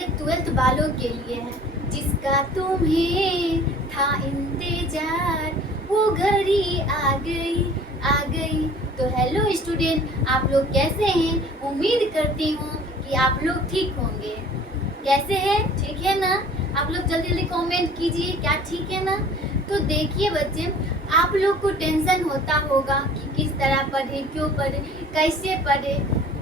ये 12th वालों के लिए है। जिसका तुम्हें था इंतजार वो घड़ी आ गई। तो हेलो स्टूडेंट, आप लोग कैसे हैं? उम्मीद करती हूँ कि आप लोग ठीक होंगे। कैसे हैं? ठीक है ना? आप लोग जल्दी जल्दी कमेंट कीजिए, क्या ठीक है ना? तो देखिए बच्चे, आप लोग को टेंशन होता होगा कि किस तरह पढ़े, क्यों पढ़े, कैसे पढ़े।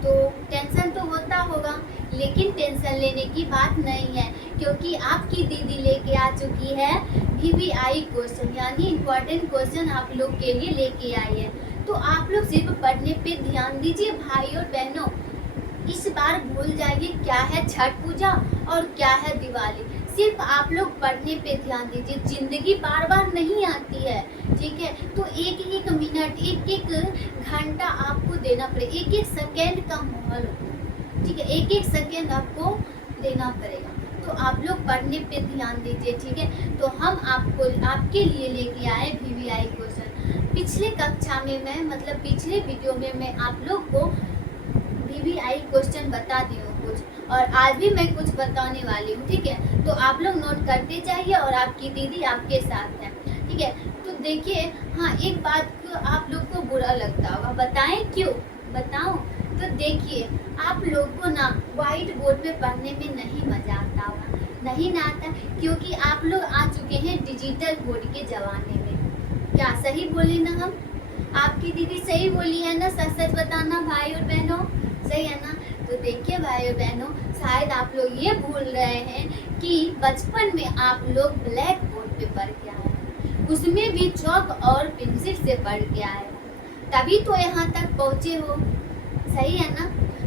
तो टेंशन तो होता होगा, लेकिन टेंशन लेने की बात नहीं है, क्योंकि आपकी दीदी लेके आ चुकी है VVI क्वेश्चन, यानी इम्पोर्टेंट क्वेश्चन आप लोग के लिए लेके आई है। तो आप लोग सिर्फ पढ़ने पे ध्यान दीजिए भाई और बहनों। इस बार भूल जाइए क्या है छठ पूजा और क्या है दिवाली। सिर्फ आप लोग पढ़ने पे ध्यान दीजिए। जिंदगी बार बार नहीं आती है, ठीक है? तो एक एक मिनट, एक एक घंटा आपको देना पड़ेगा, एक एक सेकेंड का माहौल, ठीक है? एक एक सेकेंड आपको देना पड़ेगा। तो आप लोग पढ़ने पे ध्यान दीजिए, ठीक है? तो हम आपके लिए लेके आए VVI क्वेश्चन। पिछले कक्षा में मैं मतलब पिछले वीडियो में मैं आप लोग को VVI क्वेश्चन बता दी हूँ कुछ, और आज भी मैं कुछ बताने वाली हूँ, ठीक है? तो आप लोग नोट करते जाइए और आपकी दीदी आपके साथ है, ठीक है? तो देखिए, हाँ, एक बात को आप लोग को बुरा लगता होगा, बताएं क्यों? बताऊं? तो देखिए, आप लोग को ना व्हाइट बोर्ड पे पढ़ने में नहीं मजा आता होगा, नहीं ना आता, क्योंकि आप लोग आ चुके हैं डिजिटल बोर्ड के जमाने में। क्या सही बोले ना हम? आपकी दीदी सही बोली है ना? सच सच बताना भाई और बहनों, सही है ना? तो देखिए भाई और बहनों, शायद आप लोग ये भूल रहे हैं कि बचपन में आप लोग ब्लैक बोर्ड पे पढ़ के आए हैं, उसमें भी चौक और पेंसिल से पढ़ के आए हैं, तभी तो यहाँ तक पहुँचे हो, सही है ना?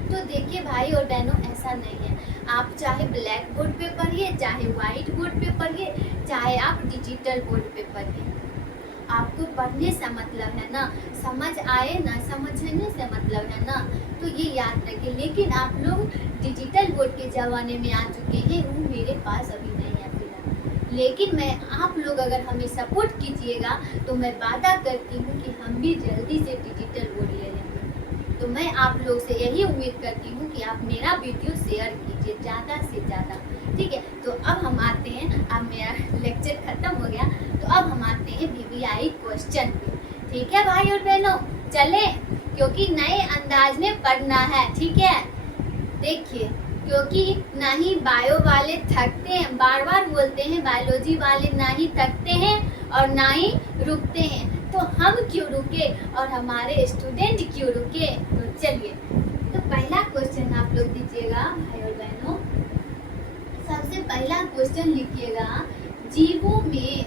तो देखिए भाई और बहनों, ऐसा नहीं है। आप चाहे ब्लैक बोर्ड पे पढ़िए, चाहे व्हाइट बोर्ड पे पढ़िए, चाहे आप डिजिटल बोर्ड पे पढ़िए, आपको पढ़ने से मतलब है ना, समझ आए ना, समझने से मतलब है ना। तो ये याद रखिए। लेकिन आप लोग डिजिटल बोर्ड के ज़माने में आ चुके हैं, वो मेरे पास अभी नहीं है फिलहाल। लेकिन मैं आप लोग अगर हमें सपोर्ट कीजिएगा तो मैं वादा करती हूँ कि हम भी जल्दी से डिजिटल बोर्ड ले लेंगे। तो मैं आप लोग से यही उम्मीद करती हूँ कि आप मेरा वीडियो शेयर कीजिए ज़्यादा से ज़्यादा, ठीक है? तो अब हम आते हैं, अब मेरा लेक्चर खत्म हो गया, तो अब हम आते हैं VVI क्वेश्चन पे, ठीक है भाई और बहनों? चलें, क्योंकि नए अंदाज में पढ़ना है, ठीक है? देखिए, क्योंकि ना ही बायो वाले थकते हैं, बार बार बोलते हैं बायोलॉजी वाले ना ही थकते हैं और ना ही रुकते हैं, तो हम क्यों रुके और हमारे स्टूडेंट क्यों रुके? तो चलिए, तो पहला क्वेश्चन आप लोग दीजिएगा भाई और बहनों। सबसे पहला क्वेश्चन लिखिएगा, जीवों में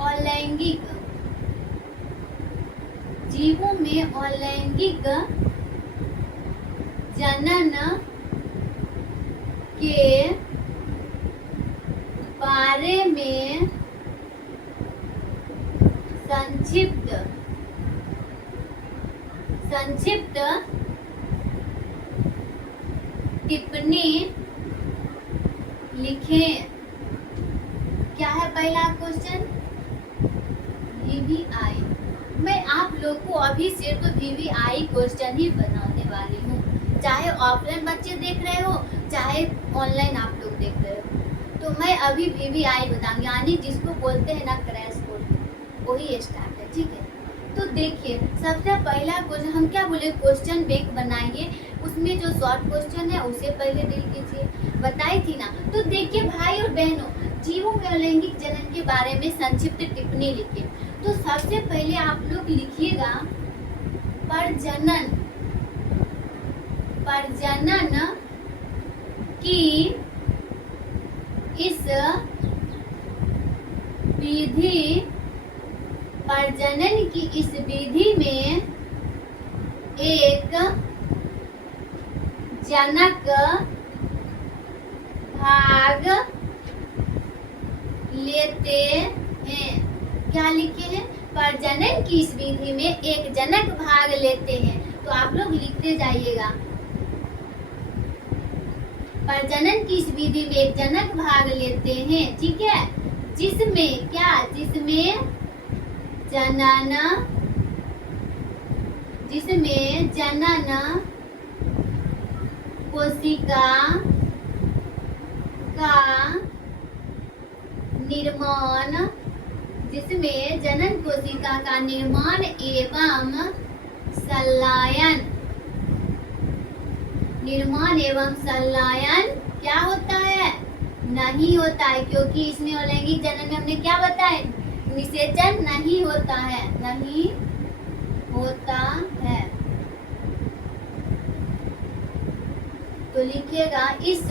अलैंगिक जनन के बारे में संक्षिप्त टिप्पणी लिखें। क्या है पहला क्वेश्चन? VVI। मैं आप लोग को अभी सिर्फ VVI क्वेश्चन ही बनाने वाली हूँ, चाहे ऑफलाइन बच्चे देख रहे हो, चाहे ऑनलाइन आप लोग देख रहे हो। तो मैं अभी VVI बताऊंगी, यानी जिसको बोलते हैं ना क्रैश कोर्स, वही स्टार्ट है, ठीक है? तो देखिए, सबसे पहला क्वेश्चन हम क्या बोले, क्वेश्चन बैंक बनाइए, उसमें जो शॉर्ट क्वेश्चन है उसे पहले डील कीजिए, बताई थी ना? तो देखिए भाई और बहनों, जीवों में अलैंगिक जनन के बारे में संक्षिप्त टिप्पणी लिखिए। तो सबसे पहले आप लोग लिखिएगा प्रजनन की इस विधि में एक जनक भाग लेते हैं। क्या लिखे हैं? प्रजनन की इस विधि में एक जनक भाग लेते हैं। तो आप लोग लिखते जाइएगा, प्रजनन की इस विधि में एक जनक भाग लेते हैं, ठीक है? जिसमें क्या? जिसमें जनन कोशिका का निर्माण, जिसमें जनन कोशिका का निर्माण एवं संलयन, निर्माण एवं संलयन क्या होता है? नहीं होता है, क्योंकि इसमें अलैंगिक जनन में हमने क्या बताया? निषेचन नहीं होता है, नहीं होता है। तो लिखिएगा इस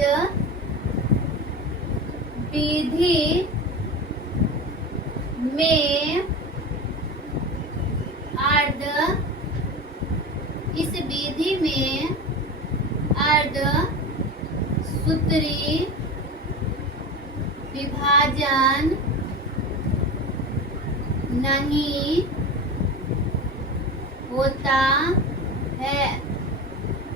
विधि में अर्धसूत्री विभाजन नहीं होता है।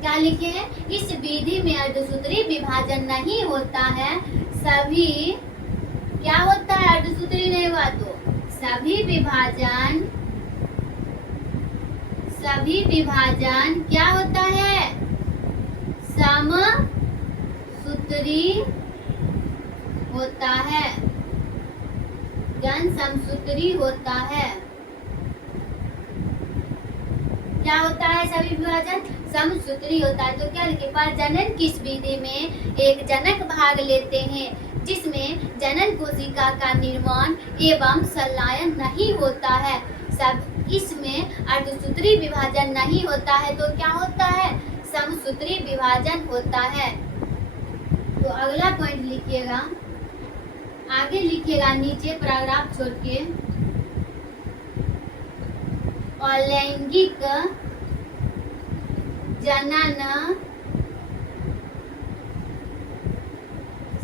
क्या लिखे? इस विधि में अर्धसूत्री विभाजन नहीं होता है। सभी क्या होता है? अर्धसूत्री नहीं हुआ तो सभी विभाजन क्या होता है? समसूत्री होता है, जन समसूत्री होता है। क्या होता है? सभी विभाजन समसूत्री होता है। तो क्या लिखे? प्रजनन किस विधि में एक जनक भाग लेते हैं जिसमें जनन कोशिका का निर्माण एवं संलयन नहीं होता है। सब इसमें अर्धसूत्री विभाजन नहीं होता है, तो क्या होता है? समसूत्री विभाजन होता है। तो अगला पॉइंट लिखिएगा, आगे लिखिएगा नीचे पैराग्राफ छोड़ के, अलैंगिक जनन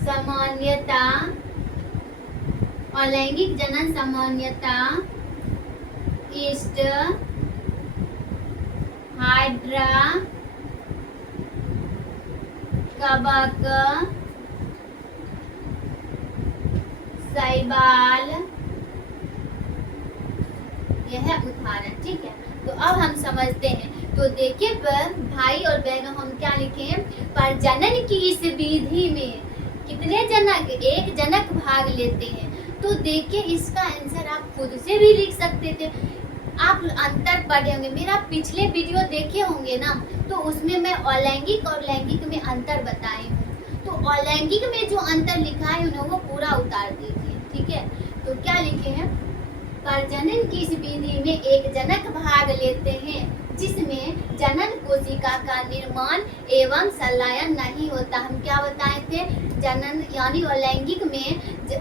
सामान्यता, अलैंगिक जनन सामान्यता ईस्ट हाइड्रा कबक शैवाल, यह है उदाहरण। ठीक है, तो अब हम समझते हैं। तो देखिए भाई और बहनों, हम क्या लिखे? प्रजनन की इस विधि में कितने जनक? एक जनक भाग लेते हैं। तो देखिए इसका आंसर आप खुद से भी लिख सकते थे। आप अंतर पढ़े होंगे, मेरा पिछले वीडियो देखे होंगे ना, तो उसमें मैं अलैंगिक और लैंगिक में अंतर बताई हूँ। तो अलैंगिक में जो अंतर लिखा है उन्हें वो पूरा उतार दीजिए। ठीक है, तो क्या लिखे हैं? प्रजनन की इस विधि में एक जनक भाग लेते हैं जिसमें जनन कोशिका का निर्माण एवं संलयन नहीं होता। हम क्या बताए थे? जनन यानी अलैंगिक में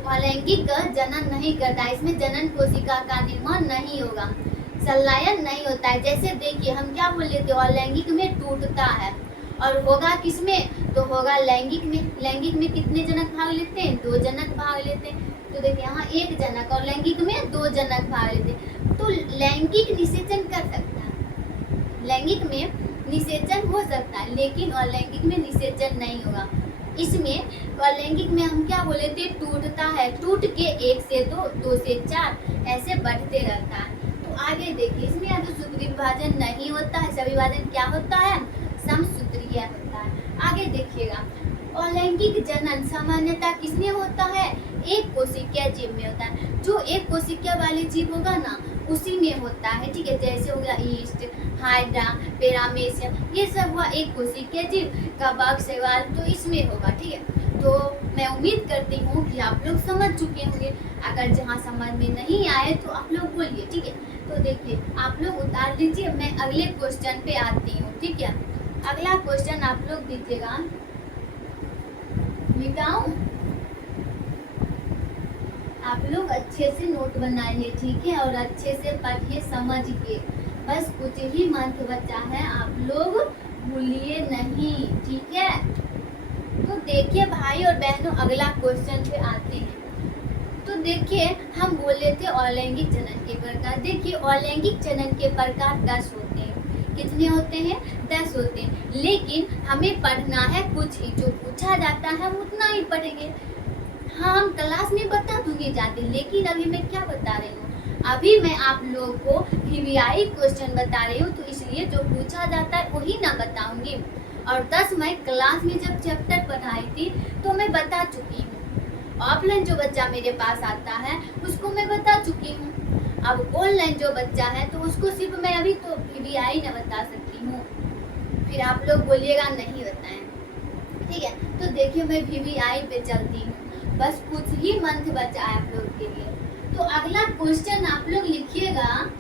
अलैंगिक जनन नहीं करता, इसमें जनन कोशिका का निर्माण नहीं होगा, संलयन नहीं होता है। जैसे देखिए हम क्या बोल लेते हैं? अलैंगिक में टूटता है, और होगा किसमें? तो होगा लैंगिक में। लैंगिक में कितने जनक भाग लेते हैं? 2 जनक भाग लेते हैं। तो देखिए यहाँ 1 जनक, और लैंगिक में 2 जनक भाग लेते हैं। तो लैंगिक निषेचन कर सकता है, लैंगिक में निषेचन हो सकता है, लेकिन अलैंगिक में निषेचन नहीं होगा। इसमें अलैंगिक में हम क्या बोले थे? टूटता है, टूट के 1 से 2, 2 से 4 ऐसे बढ़ते रहता है। तो आगे देखिए, इसमें अर्धसूत्री विभाजन नहीं होता है, सभी विभाजन क्या होता है? समसूत्रीय होता है। आगे देखिएगा, अलैंगिक जनन सामान्यता किसमें होता है? एक कोशिकीय जीव में होता है। जो एक कोशिकीय वाले जीव होगा ना, उसी में होता है। ठीक है, जैसे हो गया ईस्ट, हाइड्रा, पैरामेशियम, ये सब हुआ एक कोशिकीय जीव। कवक, शैवाल, तो इसमें होगा। ठीक है, तो मैं उम्मीद करती हूँ कि आप लोग समझ चुके होंगे। अगर जहाँ समझ में नहीं आए तो आप लोग बोलिए। ठीक है, तो देखिए आप लोग उतार लीजिए, मैं अगले क्वेश्चन पे आती हूँ। ठीक है, अगला क्वेश्चन आप लोग दीजिएगा, मिटाऊं? आप लोग अच्छे से नोट बनाइए। ठीक है, और अच्छे से पढ़िए समझ के। बस कुछ ही मंथ बचा है, आप लोग भूलिए नहीं। ठीक है, तो देखिए भाई और बहनों, अगला क्वेश्चन पे आते हैं। तो देखिए हम बोले थे अलैंगिक जनन के प्रकार। देखिए अलैंगिक जनन के प्रकार 10 होते हैं। कितने होते हैं? 10 होते हैं। लेकिन हमें पढ़ना है कुछ ही, जो पूछा जाता है हम उतना ही पढ़ेंगे। हाँ, हम क्लास में बता दूंगी जाते, लेकिन अभी मैं क्या बता रही हूँ? अभी मैं आप लोगों को VVI क्वेश्चन बता रही हूँ, तो इसलिए जो पूछा जाता है वही ना बताऊंगी। और 10 मैं क्लास में जब चैप्टर पढ़ाई थी तो मैं बता चुकी हूँ। ऑफलाइन जो बच्चा मेरे पास आता है उसको मैं बता चुकी हूँ। अब ऑनलाइन जो बच्चा है तो उसको सिर्फ मैं अभी तो VVI न बता सकती हूँ, फिर आप लोग बोलिएगा नहीं बताएं, ठीक है। तो देखिए मैं VVI पे चलती हूँ, बस कुछ ही मंथ बचा है आप लोग के लिए। तो अगला क्वेश्चन आप लोग लिखिएगा,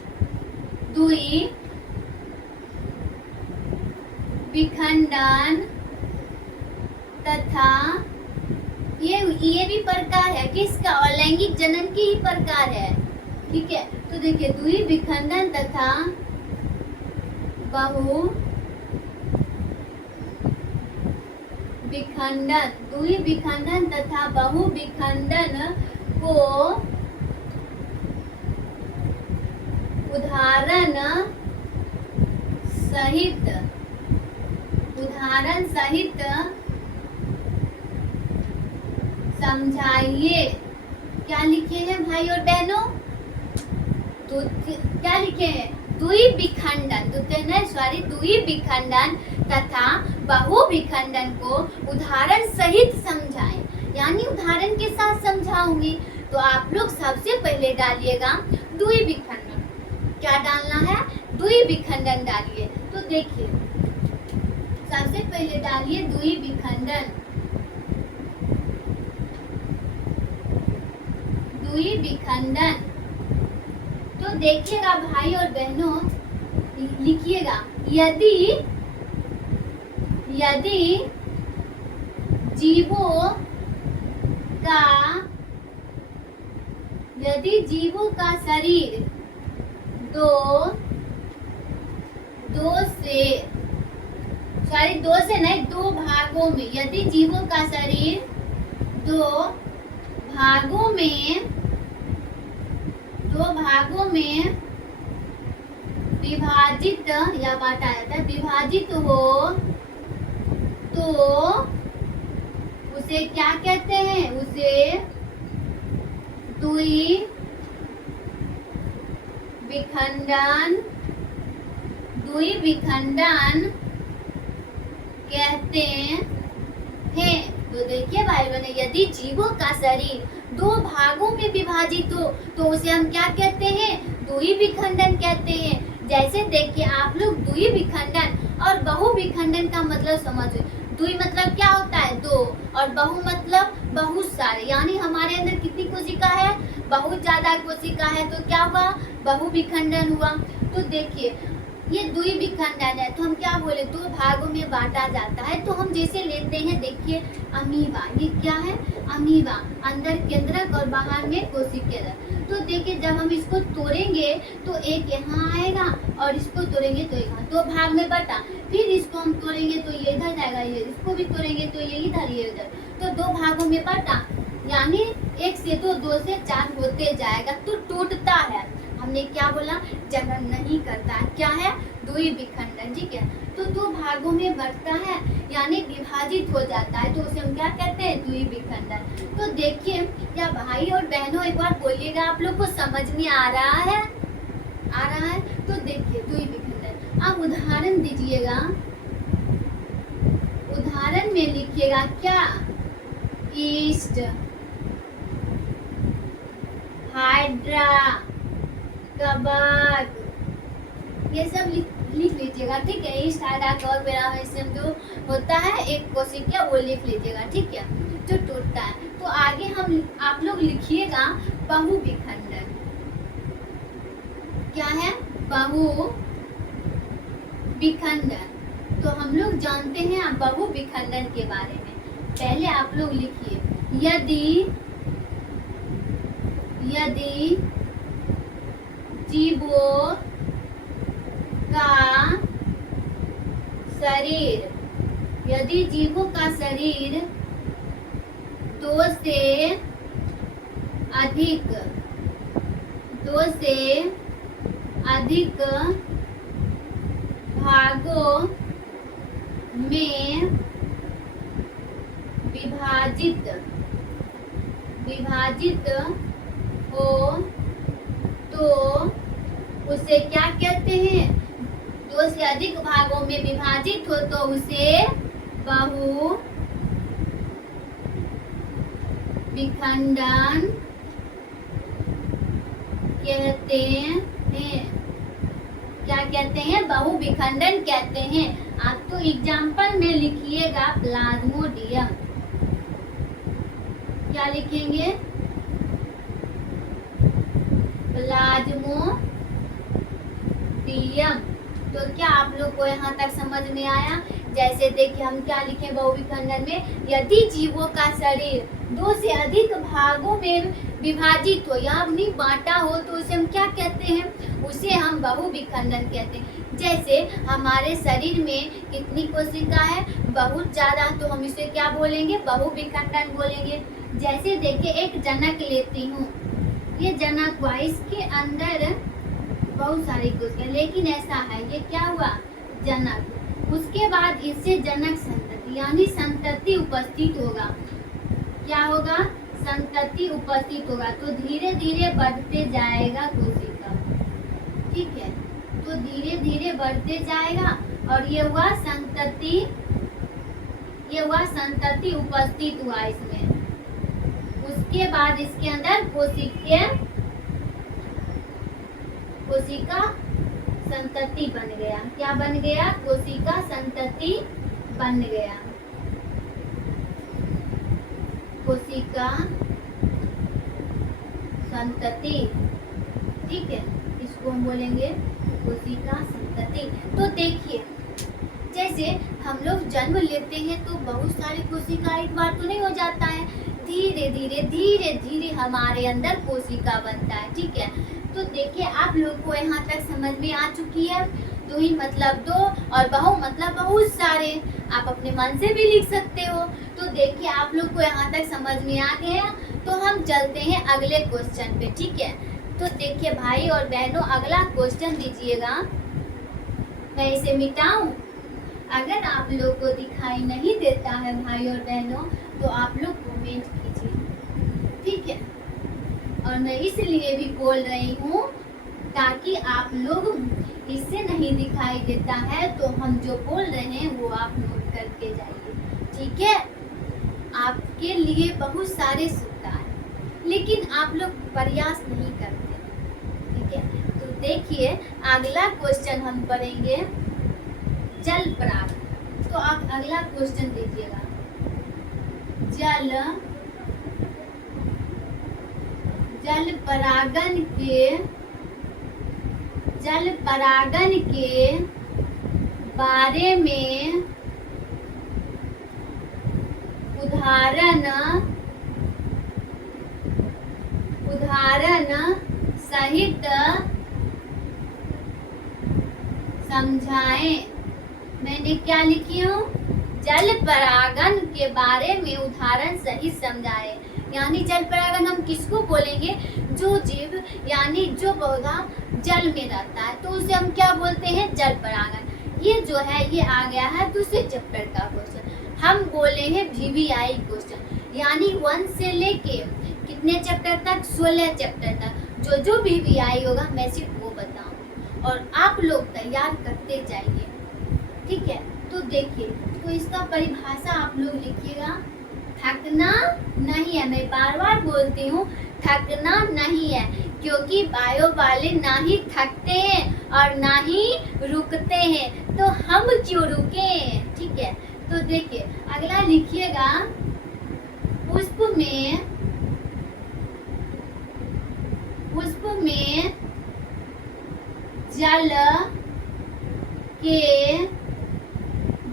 द्वि विखंडन तथा ये भी प्रकार है किसका, अलैंगिक जनन की ही प्रकार है, ठीक है। तो देखिए द्वि विखंडन तथा बहु विखंडन, द्वि विखंडन तथा बहु विखंडन को उदाहरण सहित समझाइए। क्या लिखे हैं भाई और बहनों, तो क्या लिखे हैं, द्वि विखंडन तथा बहु विखंडन को उदाहरण सहित समझाएं, यानी उदाहरण के साथ समझाऊंगी। तो आप लोग सबसे पहले डालिएगा द्वि विखंडन, क्या डालना है, द्वि विखंडन डालिए। तो देखिए सबसे पहले डालिए द्वि विखंडन, द्वि विखंडन। तो देखिएगा भाई और बहनों, लिखिएगा यदि जीवों का शरीर दो भागों में, यदि जीवों का शरीर दो भागों में विभाजित या बांटा जाता है, विभाजित हो तो उसे क्या कहते हैं, उसे द्वि विखंडन कहते हैं। तो देखिए भाई बहनों, यदि जीवों का शरीर दो भागों में विभाजित हो तो उसे हम क्या कहते हैं, द्वि विखंडन कहते हैं। जैसे देखिए आप लोग द्वि विखंडन और बहु विखंडन का मतलब समझो। द्वि मतलब क्या होता है, दो, और बहु मतलब बहुत सारे, यानी हमारे अंदर कितनी कोशिका है, बहुत ज्यादा कोशिका है, तो क्या हुआ, बहु विखंडन हुआ। तो देखिए ये द्वि विखंडन है, तो हम क्या बोले, दो भागों में बांटा जाता है। तो हम जैसे लेते हैं, देखिए अमीबा, ये क्या है, अमीबा, अंदर केंद्रक और बाहर में कोशिका। तो देखिए जब हम इसको तोड़ेंगे तो एक यहाँ आएगा और इसको तोड़ेंगे तो यहाँ, दो भाग में बटा, फिर इसको हम तोड़ेंगे तो ये इधर जाएगा, ये इसको भी तोड़ेंगे तो ये इधर, ये उधर, तो दो भागों में बटा, यानी एक से दो से चार होते जाएगा, तो टूटता है। हमने क्या बोला, जनन नहीं करता है, क्या है, द्वि विखंडन, ठीक है। तो दो भागों में बढ़ता है, यानी विभाजित हो जाता है, तो उसे हम क्या कहते हैं, द्वि विखंडन। तो देखिए क्या भाई और बहनों, एक बार बोलिएगा, आप लोग को समझ में आ रहा है, तो देखिए द्वि विखंडन। अब उदाहरण दीजिएगा, उदाहरण में लिखिएगा क्या, ईस्ट, हाइड्रा, कबाब, ये सब लिख लीजिएगा, ठीक है। ईस्ट, हाइड्रा, कबाब, पेरामेसियम जो होता है एक कोशिका, वो लिख लीजिएगा, ठीक है, जो टूटता है। तो आगे आप लोग लिखिएगा बहु विखंडन, क्या है, बहु विखंडन। तो हम लोग जानते हैं अब बहु विखंडन के बारे में। पहले आप लोग लिखिए, यदि जीवों का शरीर, यदि जीवों का शरीर दो से अधिक भागों में विभाजित हो तो उसे क्या कहते हैं, दो से अधिक भागों में विभाजित हो तो उसे बहु विखंडन कहते हैं। क्या कहते हैं? बहु विखंडन कहते हैं। आप तो एग्जाम्पल में लिखिएगा प्लाज्मोडियम। क्या लिखेंगे? प्लाज्मोडियम। तो क्या आप लोग को यहाँ तक समझ में आया? जैसे देखिए हम क्या लिखे बहुविखंडन में, यदि जीवों का शरीर दो से अधिक भागों में विभाजित हो या नहीं बांटा हो तो उसे हम क्या कहते हैं? उसे हम बहुविखंडन कहते हैं। जैसे हमारे शरीर में कितनी कोशिका है? बहुत ज्यादा, तो हम इसे क्या बोलेंगे? बहुविखंडन बोलेंगे। जैसे देखिए एक जनक लेती हूँ, ये जनक हुआ, इसके अंदर बहुत सारी कोशिका, लेकिन ऐसा है ये क्या हुआ? जनक। उसके बाद इससे जनक संतति यानी संतति उपस्थित होगा। क्या होगा? संतति उपस्थित होगा। तो धीरे धीरे बढ़ते जाएगा कोशिका, ठीक है? तो धीरे धीरे बढ़ते जाएगा और ये हुआ संतति, ये हुआ संतति उपस्थित हुआ इसमें। उसके बाद इसके अंदर कोशिका संतति बन गया। क्या बन गया? कोशिका संतति बन गया। कोशिका संतति, ठीक है? इसको हम बोलेंगे कोशिका संतति। तो देखिए जैसे हम लोग जन्म लेते हैं तो बहुत सारी कोशिका एक बार तो नहीं हो जाता है, धीरे धीरे हमारे अंदर कोशिका बनता है, ठीक है? तो देखिए आप लोग को यहाँ तक समझ में आ चुकी है। दो ही मतलब दो और बहु मतलब बहुत सारे, आप अपने मन से भी लिख सकते हो। तो देखिए आप लोग को यहाँ तक समझ में आ गया। तो हम चलते हैं अगले क्वेश्चन पे, ठीक है? तो देखिए भाई और बहनों अगला क्वेश्चन दीजिएगा। मैं इसे मिटाऊं? अगर आप लोग को दिखाई नहीं देता है भाई और बहनों तो आप लोग कमेंट कीजिए, ठीक है? और मैं इसलिए भी बोल रही हूँ ताकि आप लोग, इससे नहीं दिखाई देता है तो हम जो बोल रहे हैं वो आप नोट करके जाइए, ठीक है? आपके लिए बहुत सारे सुविधा है लेकिन आप लोग प्रयास नहीं करते, ठीक है? तो देखिए अगला क्वेश्चन हम पढ़ेंगे जल परागन। तो आप अगला क्वेश्चन दीजिएगा। जल परागन के बारे में उदाहरण सहित समझाएं। मैंने क्या लिखी हूँ? जल परागन के बारे में उदाहरण सहित समझाएं। यानी जल परागन हम किसको बोलेंगे? जो जीव यानी जो पौधा जल में रहता है तो उसे हम क्या बोलते हैं? जल परागन। ये जो है ये आ गया है दूसरे चैप्टर का क्वेश्चन। हम बोले हैं VVI क्वेश्चन, यानी 1 से लेके कितने चैप्टर तक? 16 चैप्टर तक। जो VVI होगा मैं सिर्फ वो बताऊँ और आप लोग तैयार करते जाइए, ठीक है? तो देखिए तो इसका परिभाषा आप लोग लिखिएगा। थकना नहीं है, मैं बार बार बोलती हूँ थकना नहीं है, क्योंकि बायो वाले ना ही थकते हैं और ना ही रुकते हैं, तो हम क्यों रुके? ठीक है? तो देखिए अगला लिखिएगा, पुष्प में जल के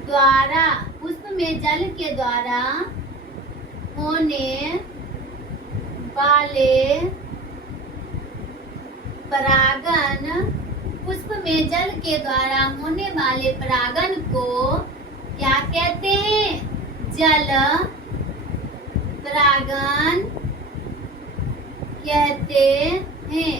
द्वारा, पुष्प में जल के द्वारा होने वाले परागन, पुष्प में जल के द्वारा होने वाले परागन को क्या कहते हैं? जल परागन कहते हैं।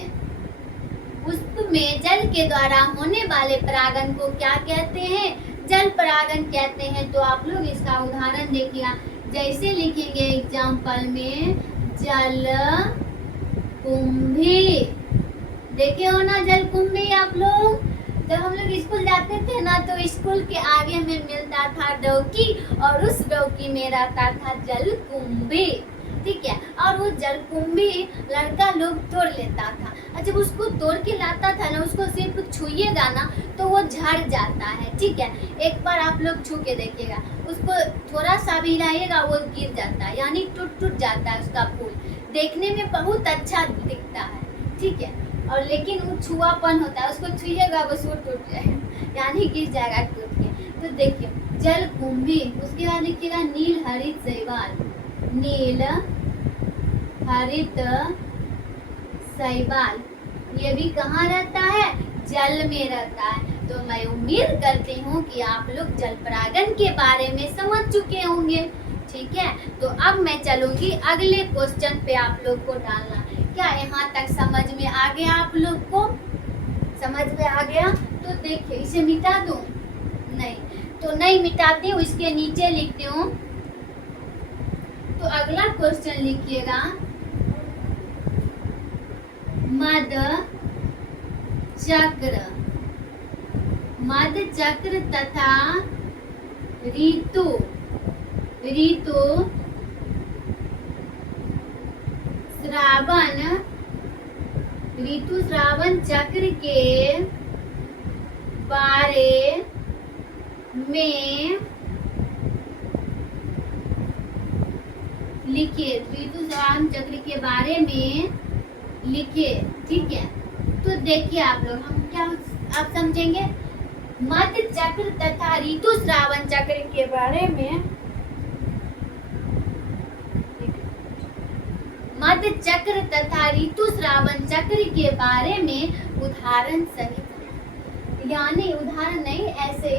पुष्प में जल के द्वारा होने वाले परागन को क्या कहते हैं? जल परागन कहते हैं। तो आप लोग इसका उदाहरण देखिएगा, जैसे लिखेंगे एग्जाम्पल में जल कुंभी, देखे हो ना जल कुंभी आप लोग? जब हम लोग स्कूल जाते थे ना तो स्कूल के आगे में मिलता था डौकी और उस डौकी में रहता था जलकुंभी, ठीक है। और वो जलकुंभी लड़का लोग तोड़ लेता था और जब उसको तोड़ के लाता था ना, उसको सिर्फ छुइएगा ना तो वो झड़ जाता है, ठीक है। एक बार आप लोग छू के देखिएगा, उसको थोड़ा सा भी हिलाइएगा वो गिर जाता है, यानी टूट टूट जाता है उसका फूल। देखने में बहुत अच्छा दिखता है, ठीक है। और लेकिन वो छुआपन होता है, उसको छुइएगा बस वो टूट जाएगा, यानी गिर जाएगा टूट के। तो देखिए जलकुंभी, उसके बाद लिखिएगा नील हरित शैवाल, नील हरित शैवाल, ये भी कहाँ रहता है? जल में रहता है। तो मैं उम्मीद करती हूँ कि आप लोग जल परागन के बारे में समझ चुके होंगे, ठीक है। तो अब मैं चलूंगी अगले क्वेश्चन पे आप लोग को डालना। क्या यहाँ तक समझ में आ गया? आप लोग को समझ में आ गया? तो देखिए इसे मिटा दूं? नहीं, तो नहीं मिटाती हूँ, इसके नीचे लिखती हूँ। तो अगला क्वेश्चन लिखिएगा, मद चक्र, मद चक्र तथा ऋतु, ऋतु श्रावण, ऋतु श्रावण चक्र के बारे में लिखिए, ऋतु श्रावण चक्र के बारे में लिखिए, ठीक है। तो देखिए आप लोग, हम क्या आप समझेंगे? मद चक्र तथा ऋतु श्रावण चक्र के बारे में, मद चक्र तथा ऋतु श्रावण चक्र के बारे में उदाहरण सहित, यानी उदाहरण नहीं, ऐसे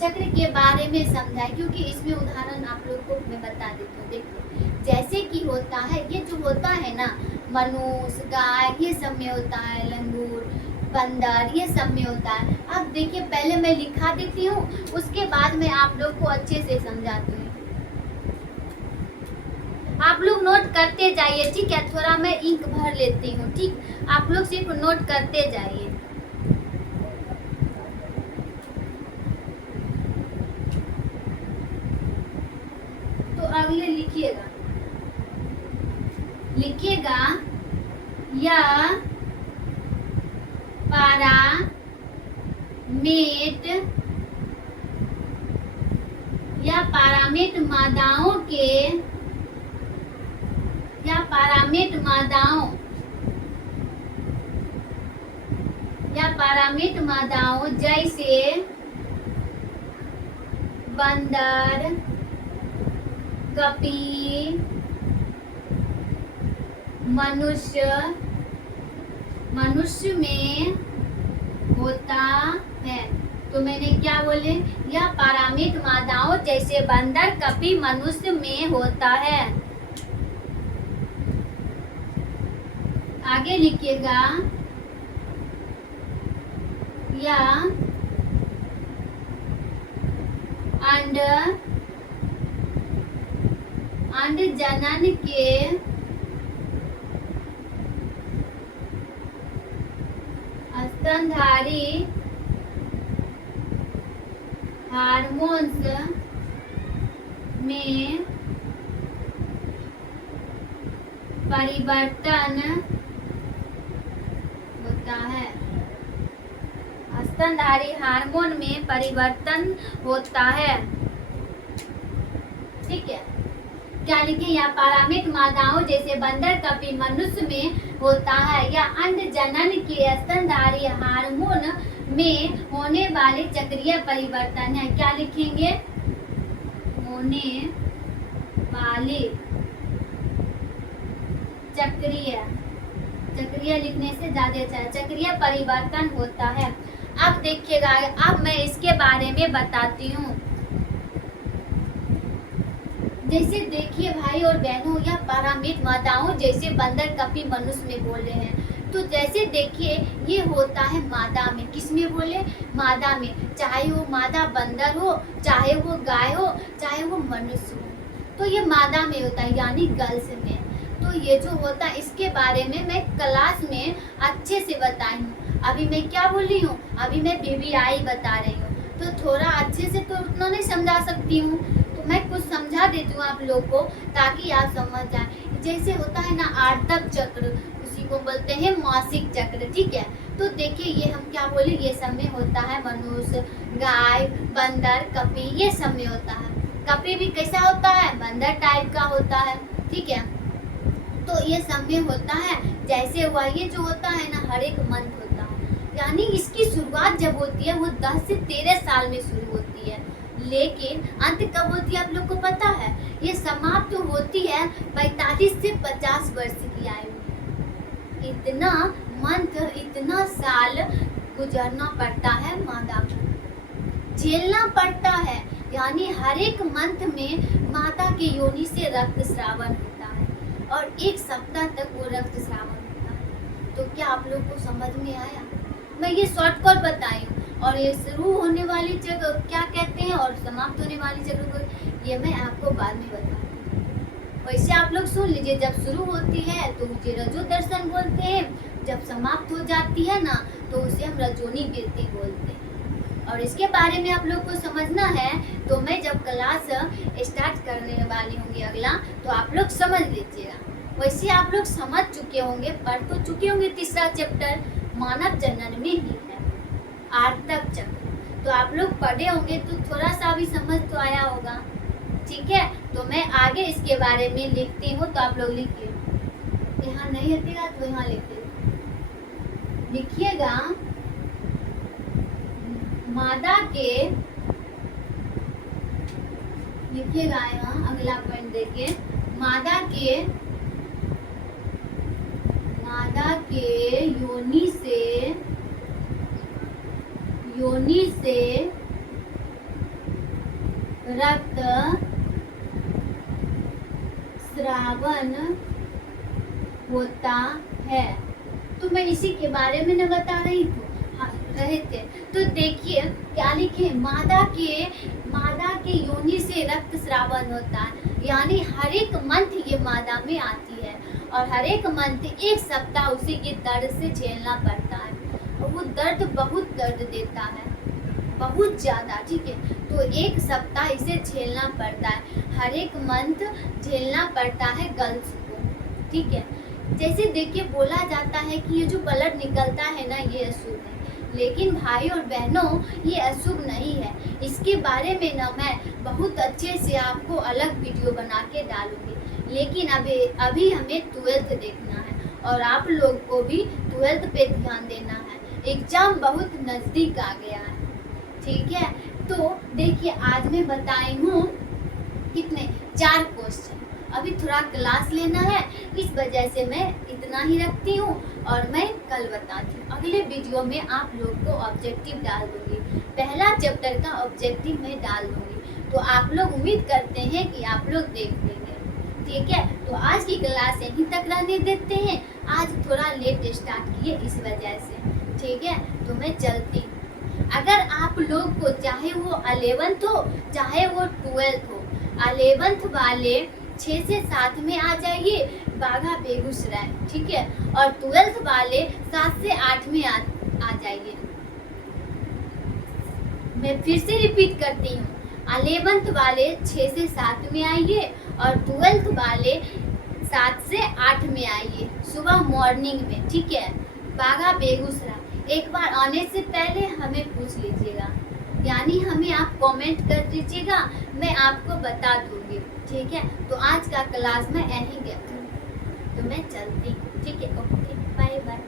चक्र के बारे में समझाए, क्योंकि इसमें उदाहरण आप लोग को मैं बता देती हूँ। देखिए जैसे कि होता है, ये जो होता है ना, मनुष्य, गाय, ये सब में होता है, लंगूर, बंदर, ये सब में होता है। अब देखिए पहले मैं लिखा देती हूँ, उसके बाद मैं आप लोग को अच्छे से समझाती हूँ। आप लोग नोट करते जाइए, ठीक है। थोड़ा मैं इंक भर लेती हूँ, ठीक। आप लोग सिर्फ नोट करते जाइए। तो अगले लिखिएगा, लिखिएगा या पारामेट, या पारामेट मादाओं के, या पारामेट मादाओं, या पारामेट मादाओं जैसे बंदर, कपी, मनुष्य, मनुष्य में होता है। तो मैंने क्या बोले? यह पारामेट मादाओं जैसे बंदर, कपी, मनुष्य में होता है। आगे लिखिएगा, या अंड, अंड जनन के स्तनधारी हार्मोन्स में परिवर्तन होता है, स्तनधारी हार्मोन में परिवर्तन होता है, ठीक है। क्या लिखे? या पारामेट मादाओं जैसे बंदर, कपी, मनुष्य में होता है, या अंड जनन के स्तनधारी हार्मोन में होने वाले चक्रीय परिवर्तन है। क्या लिखेंगे? होने वाले चक्रीय, चक्रीय लिखने से ज्यादा अच्छा है, चक्रीय परिवर्तन होता है। अब देखिएगा, अब मैं इसके बारे में बताती हूँ। जैसे देखिए भाई और बहनों, यह पारामेट मादाओं जैसे बंदर, कपी, मनुष्य में बोले हैं। तो जैसे देखिए ये होता है मादा में, किस में बोले? मादा में, चाहे वो मादा बंदर हो, चाहे वो गाय हो, चाहे वो मनुष्य हो, तो ये मादा में होता है, यानी गर्ल्स में। तो ये जो होता है इसके बारे में मैं क्लास में अच्छे से बताई हूँ। अभी मैं क्या बोल रही हूँ, अभी मैं BBI बता रही हूँ, तो थोड़ा अच्छे से तो उतना नहीं समझा सकती हूँ, तो मैं कुछ समझा देती हूँ आप लोग को ताकि आप समझ जाए। जैसे होता है ना आर्तव चक्र, उसी को बोलते हैं मासिक चक्र, ठीक है। तो देखिए ये हम क्या बोले, ये समय होता है मनुष्य, गाय, बंदर, कपी, ये समय होता है। कपी भी कैसा होता है, बंदर टाइप का होता है, ठीक है। तो ये समय होता है जैसे हुआ, ये जो होता है ना हर एक मंथ होता है, यानी इसकी शुरुआत जब होती है वो 10 से 13 साल में शुरू होती है, लेकिन अंत कब होती है आप लोग को पता है, ये समाप्त तो होती है 45 से 50 वर्ष की आयु में। इतना मंथ, इतना साल गुजरना पड़ता है मादा को, झेलना पड़ता है, यानी हर एक मंथ में माता के योनि से रक्त स्रावन होता है और 1 सप्ताह तक वो रक्त स्रावन होता है। तो क्या आप लोग को समझ में आया? मैं ये शॉर्टकट बताई हूँ, और ये शुरू होने वाली जगह क्या कहते हैं और समाप्त होने वाली जगह को ये मैं आपको बाद में बताऊँ। वैसे आप लोग सुन लीजिए, जब शुरू होती है तो उसे रजो दर्शन बोलते हैं, जब समाप्त हो जाती है ना तो उसे हम रजोनी कीर्ति बोलते हैं। और इसके बारे में आप लोग को समझना है तो मैं जब क्लास स्टार्ट करने वाली होंगी अगला, तो आप लोग समझ लीजिएगा। वैसे आप लोग समझ चुके होंगे, पढ़ तो चुके होंगे, तीसरा चैप्टर मानव जनन में ही है आर्तव चक्र, तो आप लोग पढ़े होंगे तो थोड़ा सा भी समझ तो आया होगा, ठीक है। तो मैं आगे इसके बारे में लिखती हूँ, तो आप लोग लिखिए, यहाँ नहीं हटेगा तो यहाँ लिखिएगा। मादा के, लिखिएगा यहाँ अगला पॉइंट देखिए, मादा के योनि से रक्त स्रावन होता है। तो मैं इसी के बारे में न बता रही थी, रहे थे। तो देखिए क्या लिखे, मादा के योनि से रक्त स्रावन होता है, यानी हर एक मंथ ये मादा में आती है और हर एक मंथ 1 सप्ताह उसी के दर्द से झेलना पड़ता है, और वो दर्द बहुत दर्द देता है, बहुत ज़्यादा, ठीक है। तो 1 सप्ताह इसे झेलना पड़ता है, हर एक मंथ झेलना पड़ता है गर्ल्स को, ठीक है। जैसे देखिए बोला जाता है कि ये जो ब्लड निकलता है ना ये अशुभ है, लेकिन भाई और बहनों ये अशुभ नहीं है। इसके बारे में ना मैं बहुत अच्छे से आपको अलग वीडियो बना के डालूंगी, लेकिन अभी हमें 12th देखना है और आप लोग को भी 12th पे ध्यान देना है, एग्जाम बहुत नज़दीक आ गया है, ठीक है। तो देखिए आज मैं बताई हूँ कितने 4 क्वेश्चन, अभी थोड़ा क्लास लेना है, इस वजह से मैं इतना ही रखती हूँ और मैं कल बताती हूँ। अगले वीडियो में आप लोग को ऑब्जेक्टिव डाल दूँगी, पहला चैप्टर का ऑब्जेक्टिव मैं डाल दूँगी, तो आप लोग उम्मीद करते हैं कि आप लोग देख लेंगे, ठीक है। तो आज की क्लास यहीं तक रहने देते हैं, आज थोड़ा लेट स्टार्ट किए इस वजह से, ठीक है। तो मैं चलती हूँ। अगर आप लोग को चाहे वो 11th हो चाहे वो 12th हो, 11th वाले 6 से 7 में आ जाइए बाघा बेगूसराय, ठीक है, और 12th वाले 7 से 8 में आ जाइए। मैं फिर से रिपीट करती हूँ, 11th वाले 6 से 7 में आइए और 12th वाले 7 से 8 में आइए सुबह मॉर्निंग में, ठीक है, बाघा बेगूसराय। एक बार आने से पहले हमें पूछ लीजिएगा, यानी हमें आप कमेंट कर दीजिएगा, मैं आपको बता दूंगी, ठीक है। तो आज का क्लास मैं यहीं गया, तो मैं चलती, ठीक है, ओके, बाय बाय।